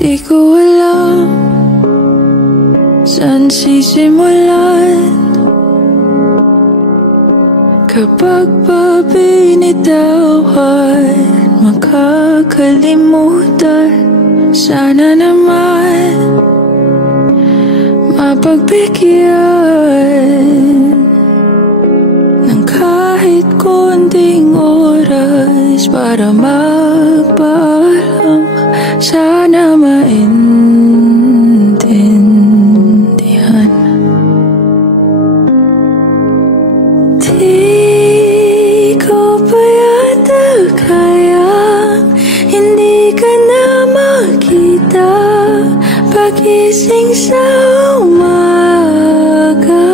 Di ko alam saan sisimulan kapag pa binitawan, makakalimutan. Sana naman mapagbigyan ng kahit konting oras para magpaalam. Sana maintindihan. Di ko pa yata kayang hindi ka na makita pagising sa umaga.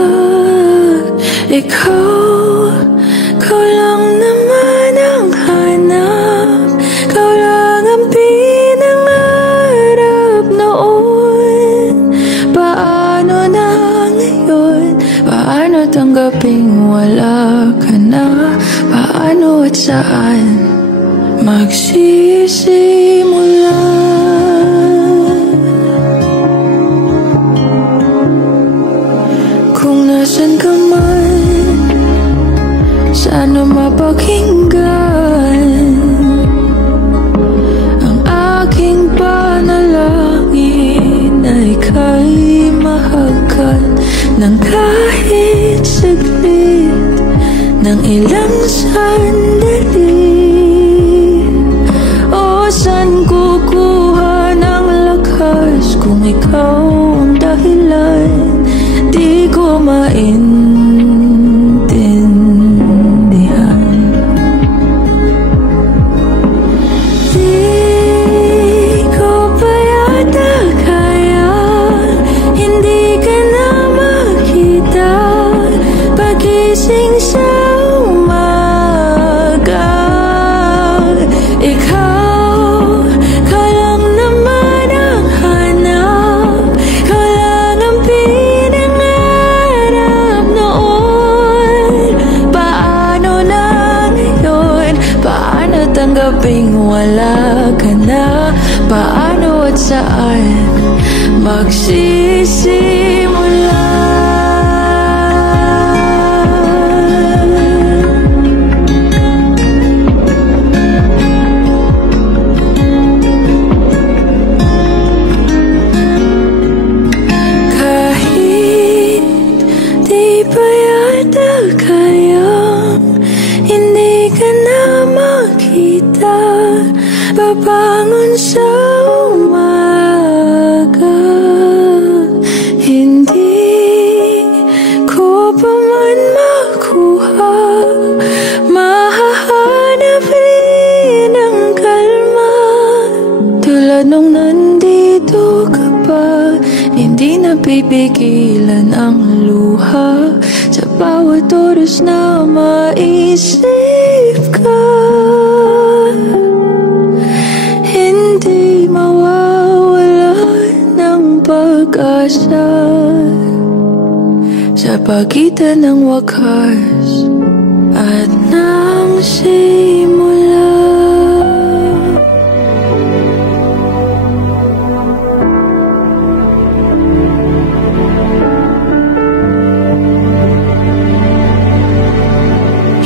Ikaw lang naman ang hanap, ikaw lang ang pinangarap noon. Paano na ngayon? Paano tanggaping wala ka na? Paano at saan magsisimula? Kung nasan ka man, sana mapakinggan ang aking panalangin na ika'y mahagkan ng kahit saglit, ng ilang sandali. O saan kukuha ng lakas kung ikaw ang dahilan? Di ko maintindihan. Di ko pa yata kaya hindi ka na makita pagising sa umaga. Ikaw lang naman ang hanap, ikaw lang ang pinangarap noon. Paano na ngayon? Paano tanggaping wala ka na? Paano at saan magsisimula? Babangon sa umaga, hindi ko pa man makuha, mahahanap rin ang kalma. Tulad nung nandito ka pa, hindi napipigilan ang luha. Sa bawat oras na maisip ka, hindi mawawala ng pag-asa sa pagitan ng wakas at ng simula.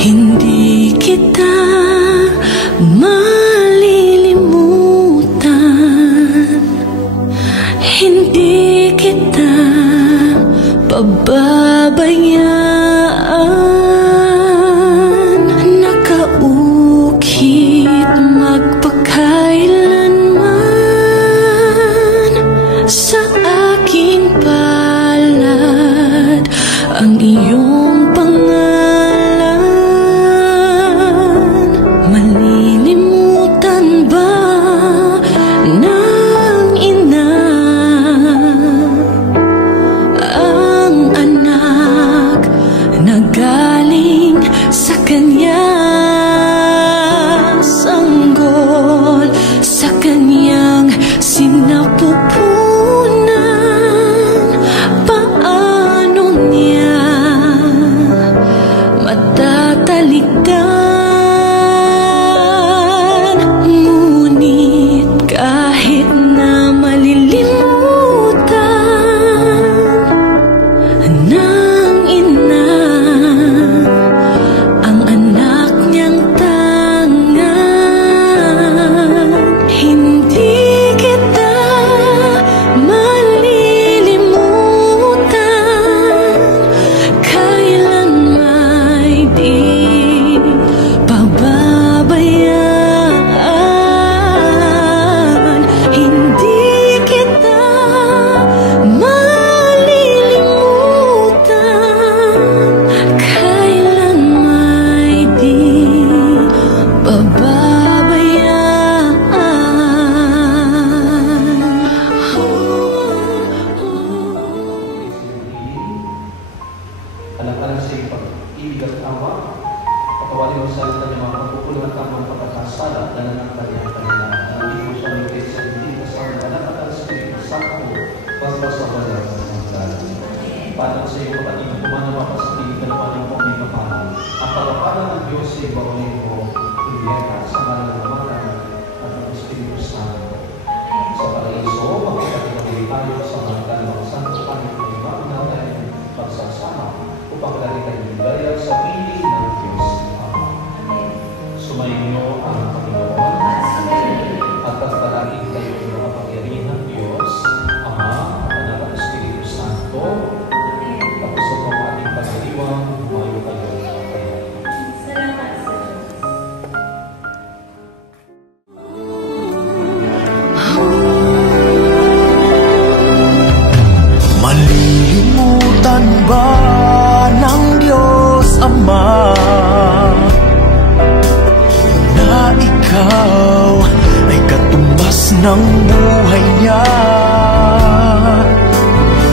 Hindi kita hindi kita pababayaan. Nakaukit Malilimutan ba ng Diyos Ama na ikaw ay katumbas ng buhay niya?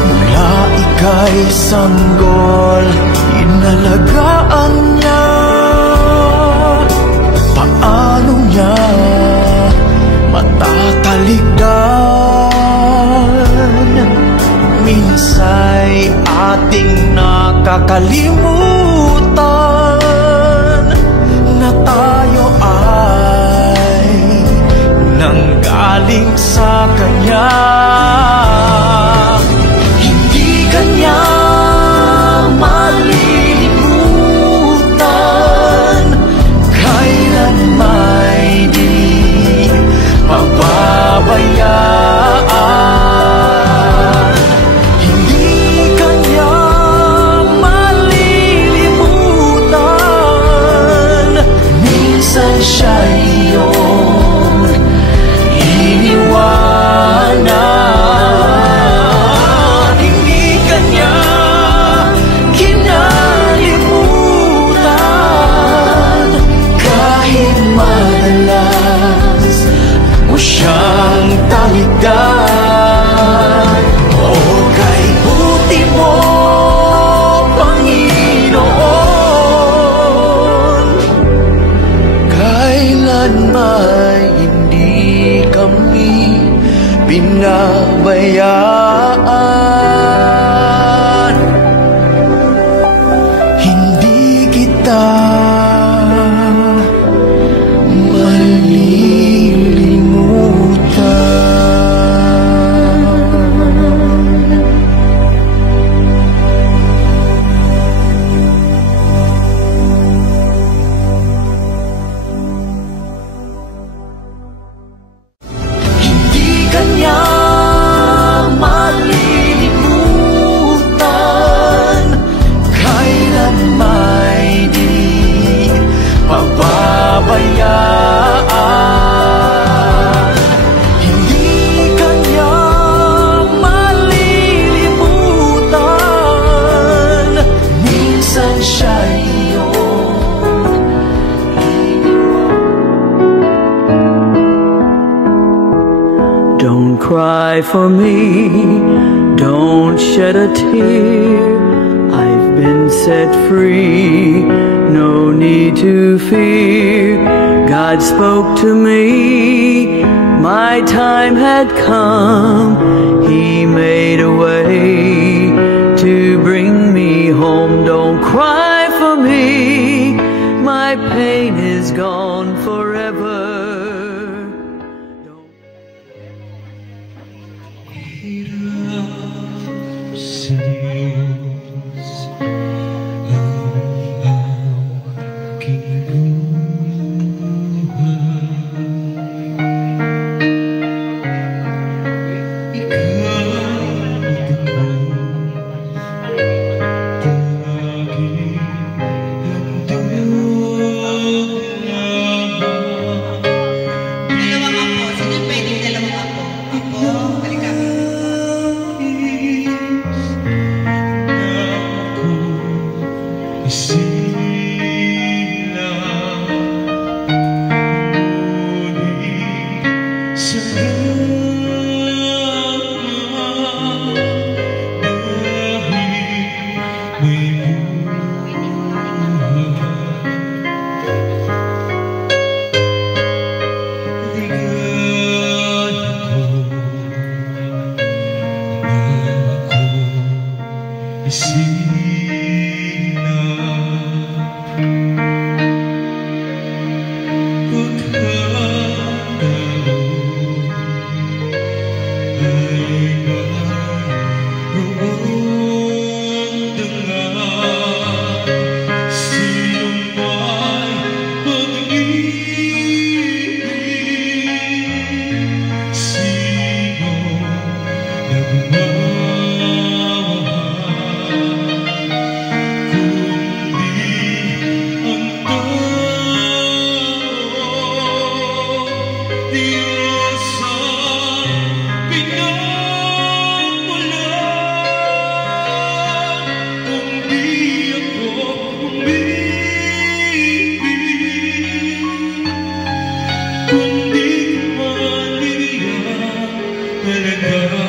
Mula ika'y sanggol, inalagaan niya. Paano niya matatalikdan? Minsa'y ating nakakalimutan na tayo ay nanggaling sa Kanya. Hindi Kanya malilimutan, kailan may di pababayaan. Siya iyong iniwanan. Hindi Kanya kinalimutan, kahit madalas mo siyang talikdan. O kay buti mo, may hindi kami pinabayaan. Hindi kita malilimutan. Kanya malilimutan, kailan may di pababayaan. Hindi Kanya malilimutan, minsan siya iyong Don't cry for me, don't shed a tear. I've been set free, no need to fear. God spoke to me, my time had come. He made a way to bring me home. Don't cry for me, my pain is gone forever. Kundi ko man iyan talaga.